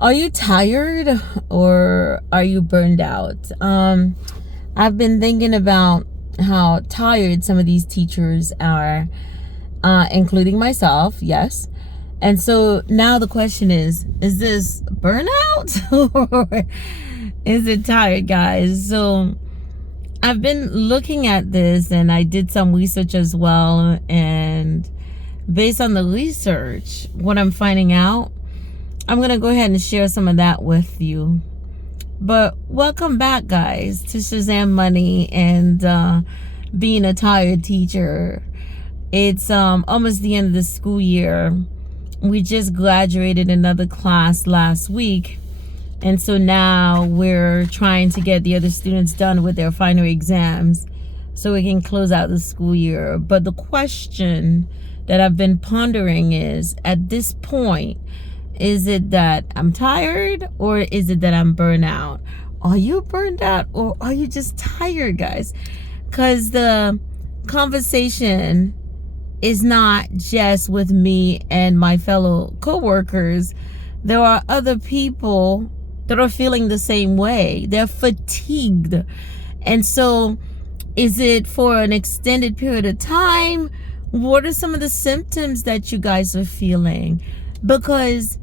Are you tired or are you burned out? I've been thinking about how tired some of these teachers are, including myself, yes. And so now the question is this burnout or is it tired, guys? So I've been looking at this and I did some research as well. And based on the research, what I'm finding out, I'm going to go ahead and share some of that with you. But welcome back, guys, to Shazam Money and being a tired teacher. It's almost the end of the school year. We just graduated another class last week. And so now we're trying to get the other students done with their final exams so we can close out the school year. But the question that I've been pondering is, at this point, is it that I'm tired or is it that I'm burnt out? Are you burned out or are you just tired, guys? Because the conversation is not just with me and my fellow coworkers. There are other people that are feeling the same way. They're fatigued. And so is it for an extended period of time? What are some of the symptoms that you guys are feeling? Because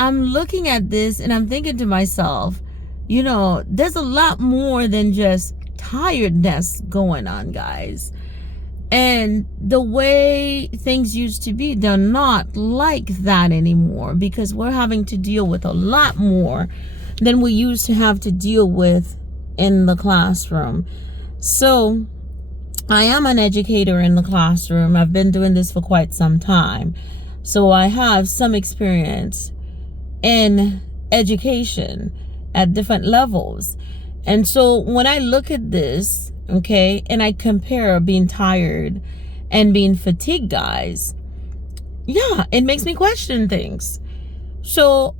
I'm looking at this and I'm thinking to myself, there's a lot more than just tiredness going on, guys. And the way things used to be, they're not like that anymore because we're having to deal with a lot more than we used to have to deal with in the classroom. So I am an educator in the classroom. I've been doing this for quite some time. So I have some experience in education at different levels. And so when I look at this, okay, and I compare being tired and being fatigued, guys, yeah, it makes me question things. So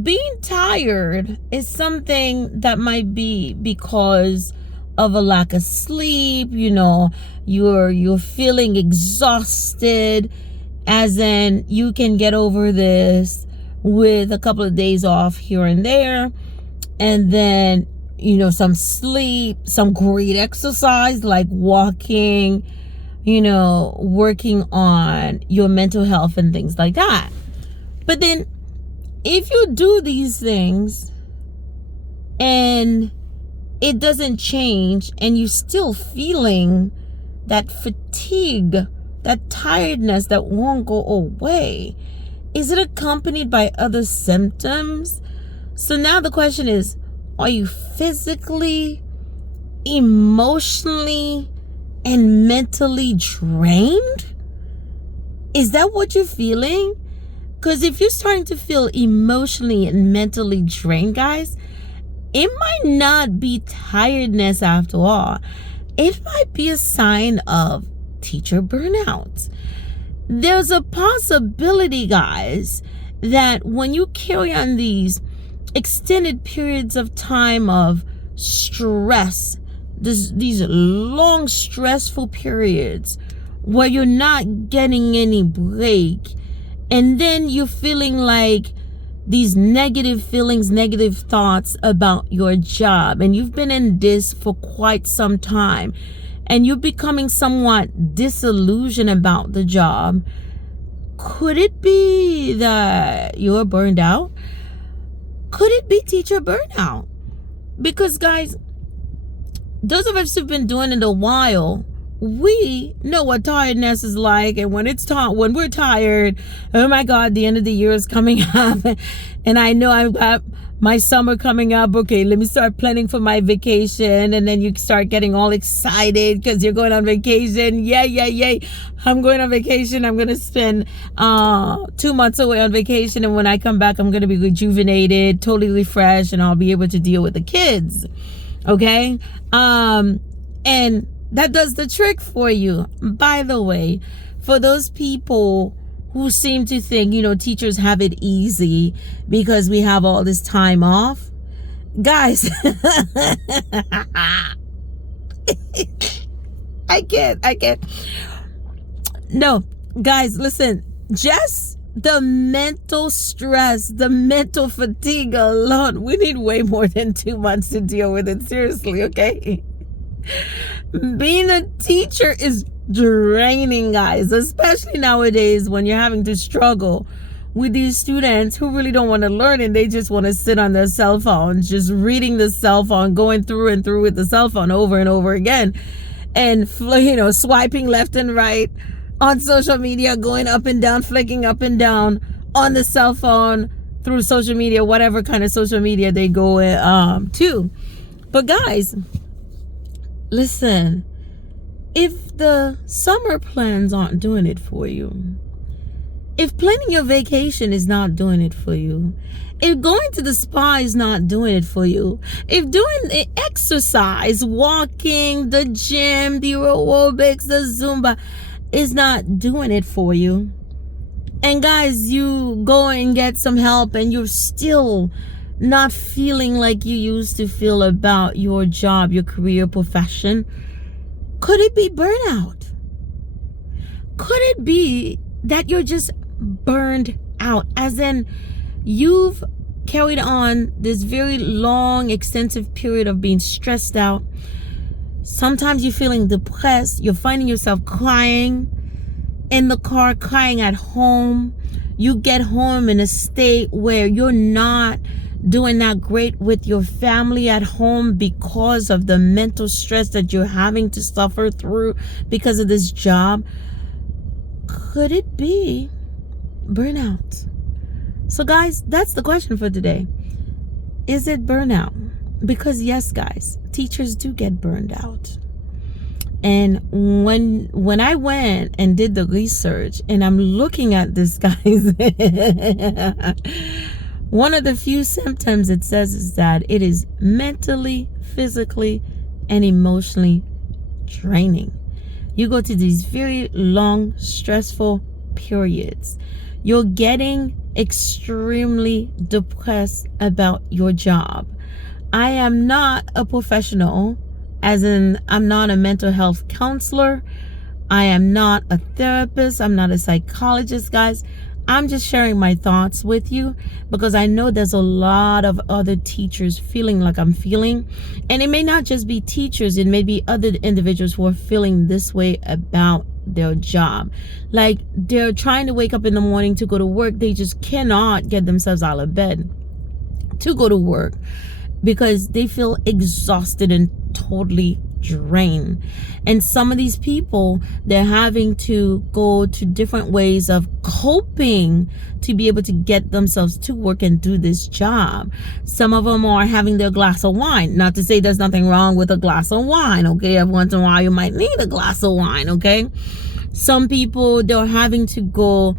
being tired is something that might be because of a lack of sleep, you're feeling exhausted, as in you can get over this with a couple of days off here and there, and then some sleep, some great exercise like walking, working on your mental health and things like that. But then if you do these things and it doesn't change and you're still feeling that fatigue, that tiredness that won't go away, is it accompanied by other symptoms? So now the question is, are you physically, emotionally, and mentally drained? Is that what you're feeling? Because if you're starting to feel emotionally and mentally drained, guys, it might not be tiredness after all. It might be a sign of teacher burnout. There's a possibility, guys, that when you carry on these extended periods of time of stress, these long stressful periods where you're not getting any break, and then you're feeling like these negative feelings, negative thoughts about your job, and you've been in this for quite some time, and you're becoming somewhat disillusioned about the job. Could it be that you're burned out? Could it be teacher burnout? Because, guys, those of us who've been doing it a while, we know what tiredness is like. And when we're tired, oh my God, the end of the year is coming up. And I know I've got my summer coming up. Okay, let me start planning for my vacation. And then you start getting all excited because you're going on vacation. Yay. I'm going on vacation. I'm going to spend 2 months away on vacation. And when I come back, I'm going to be rejuvenated, totally refreshed, and I'll be able to deal with the kids. Okay? And that does the trick for you. By the way, for those people who seem to think, teachers have it easy because we have all this time off, guys, I can't. No, guys, listen, just The mental stress, the mental fatigue alone, we need way more than 2 months to deal with it. Seriously, okay? Being a teacher is draining, guys, especially nowadays when you're having to struggle with these students who really don't want to learn and they just want to sit on their cell phones, just reading the cell phone, going through and through with the cell phone over and over again, and swiping left and right on social media, going up and down, flicking up and down on the cell phone through social media, whatever kind of social media they go to. But guys, listen, if the summer plans aren't doing it for you, if planning your vacation is not doing it for you, if going to the spa is not doing it for you, if doing the exercise, walking, the gym, the aerobics, the Zumba is not doing it for you, and guys, you go and get some help and you're still not feeling like you used to feel about your job, your career, profession, could it be burnout? Could it be that you're just burned out, as in you've carried on this very long, extensive period of being stressed out? Sometimes you're feeling depressed. You're finding yourself crying in the car, crying at home. You get home in a state where you're not doing that great with your family at home because of the mental stress that you're having to suffer through because of this job. Could it be burnout? So guys, that's the question for today. Is it burnout? Because yes, guys, teachers do get burned out. And when I went and did the research and I'm looking at this, guys, one of the few symptoms it says is that it is mentally, physically, and emotionally draining. You go to these very long, stressful periods. You're getting extremely depressed about your job. I am not a professional, as in I'm not a mental health counselor. I am not a therapist. I'm not a psychologist, guys. I'm just sharing my thoughts with you because I know there's a lot of other teachers feeling like I'm feeling. And it may not just be teachers. It may be other individuals who are feeling this way about their job. Like they're trying to wake up in the morning to go to work. They just cannot get themselves out of bed to go to work because they feel exhausted and totally drained. And some of these people, they're having to go to different ways of coping to be able to get themselves to work and do this job. Some of them are having their glass of wine. Not to say there's nothing wrong with a glass of wine, okay? Every once in a while you might need a glass of wine, okay? Some people, they're having to go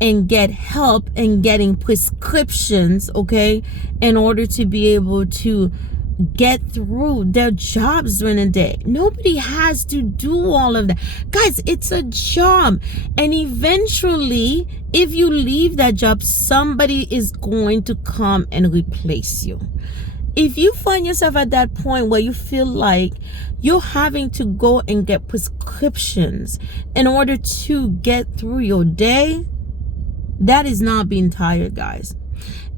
and get help in getting prescriptions, okay, in order to be able to get through their jobs during the day. Nobody has to do all of that. Guys, it's a job. And eventually, if you leave that job, somebody is going to come and replace you. If you find yourself at that point where you feel like you're having to go and get prescriptions in order to get through your day, that is not being tired, guys.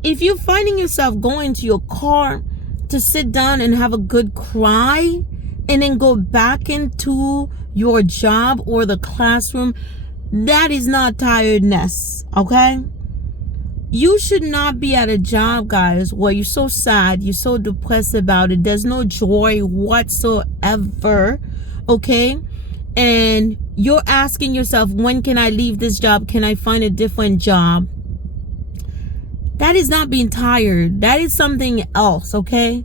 If you're finding yourself going to your car to sit down and have a good cry and then go back into your job or the classroom, that is not tiredness, okay? You should not be at a job, guys, where you're so sad, you're so depressed about it, there's no joy whatsoever, okay? And you're asking yourself, when can I leave this job? Can I find a different job? That is not being tired. That is something else, okay?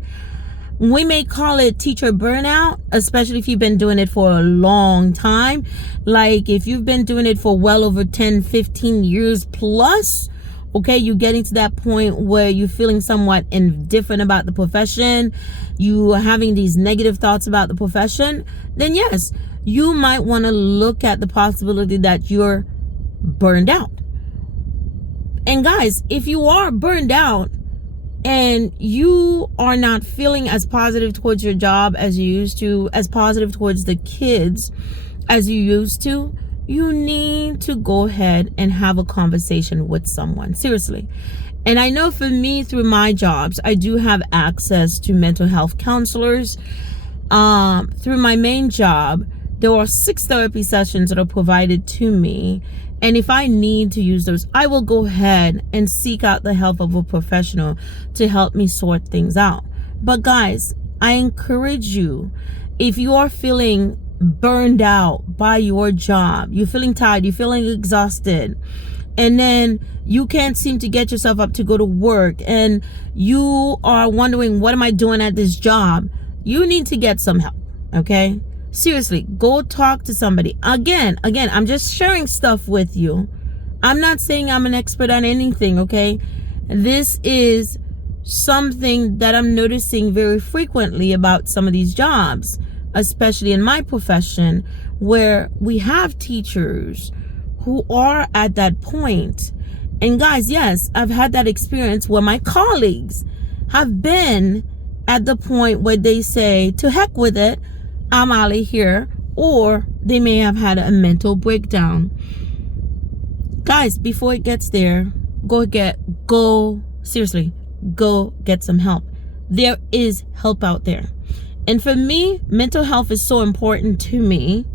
We may call it teacher burnout, especially if you've been doing it for a long time. Like if you've been doing it for well over 10, 15 years plus, okay, you're getting to that point where you're feeling somewhat indifferent about the profession, you are having these negative thoughts about the profession, then yes, you might want to look at the possibility that you're burned out. And guys, if you are burned out and you are not feeling as positive towards your job as you used to, as positive towards the kids as you used to, you need to go ahead and have a conversation with someone. Seriously. And I know for me, through my jobs, I do have access to mental health counselors. Through my main job, there are 6 therapy sessions that are provided to me. And if I need to use those, I will go ahead and seek out the help of a professional to help me sort things out. But guys, I encourage you, if you are feeling burned out by your job, you're feeling tired, you're feeling exhausted, and then you can't seem to get yourself up to go to work, and you are wondering, what am I doing at this job? You need to get some help, okay? Seriously, go talk to somebody. Again, I'm just sharing stuff with you. I'm not saying I'm an expert on anything, okay? This is something that I'm noticing very frequently about some of these jobs, especially in my profession, where we have teachers who are at that point. And guys, yes, I've had that experience where my colleagues have been at the point where they say, to heck with it, I'm out of here, or they may have had a mental breakdown. Guys, before it gets there, go get some help. There is help out there. And for me, mental health is so important to me.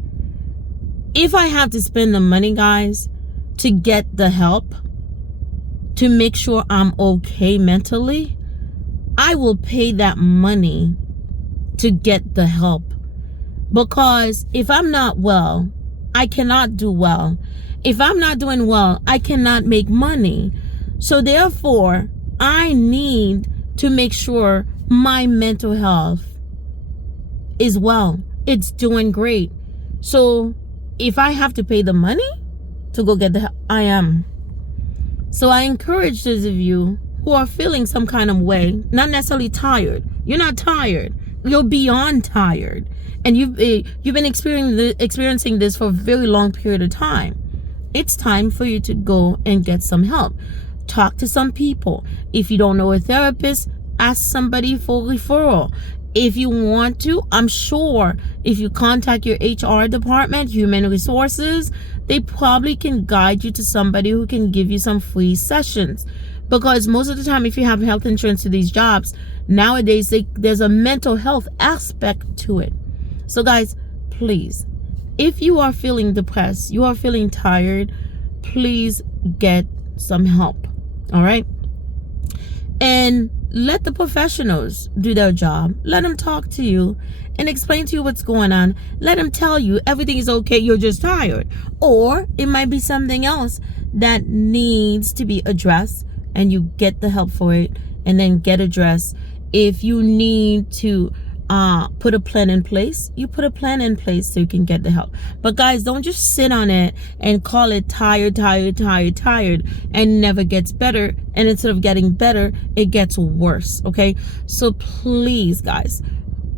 If I have to spend the money, guys, to get the help, to make sure I'm okay mentally, I will pay that money to get the help. Because if I'm not well, I cannot do well. If I'm not doing well, I cannot make money. So therefore, I need to make sure my mental health is well. It's doing great. So if I have to pay the money to go get the help, I am. So I encourage those of you who are feeling some kind of way, not necessarily tired. You're not tired. You're beyond tired. And you've been experiencing this for a very long period of time. It's time for you to go and get some help. Talk to some people. If you don't know a therapist, ask somebody for referral. If you want to, I'm sure if you contact your HR department, human resources, they probably can guide you to somebody who can give you some free sessions. Because most of the time, if you have health insurance to these jobs, nowadays there's a mental health aspect to it. So guys, please, if you are feeling depressed, you are feeling tired, please get some help. All right? And let the professionals do their job. Let them talk to you and explain to you what's going on. Let them tell you everything is okay, you're just tired. Or it might be something else that needs to be addressed, and you get the help for it and then get addressed. If you need to put a plan in place, you put a plan in place so you can get the help. But guys, don't just sit on it and call it tired and never gets better. And instead of getting better, it gets worse. Okay, so please guys,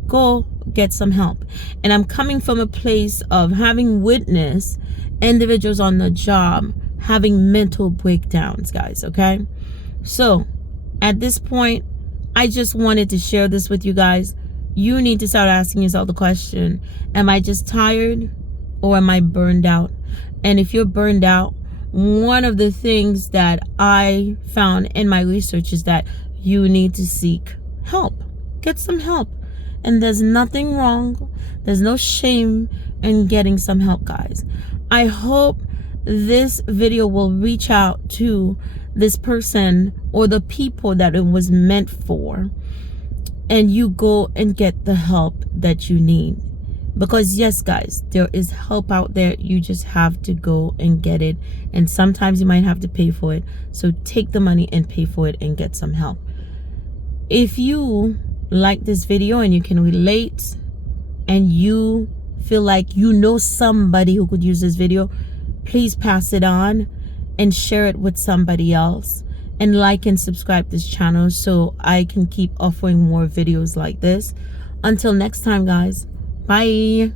go get some help. And I'm coming from a place of having witnessed individuals on the job having mental breakdowns, guys. Okay, so at this point, I just wanted to share this with you guys. You need to start asking yourself the question, am I just tired or am I burned out? And if you're burned out, one of the things that I found in my research is that you need to seek help. Get some help. And there's nothing wrong. There's no shame in getting some help, guys. I hope this video will reach out to this person or the people that it was meant for, and you go and get the help that you need. Because yes, guys, there is help out there. You just have to go and get it. And sometimes you might have to pay for it. So take the money and pay for it and get some help. If you like this video and you can relate and you feel like you know somebody who could use this video, please pass it on and share it with somebody else. And like and subscribe this channel so I can keep offering more videos like this. Until next time, guys. Bye.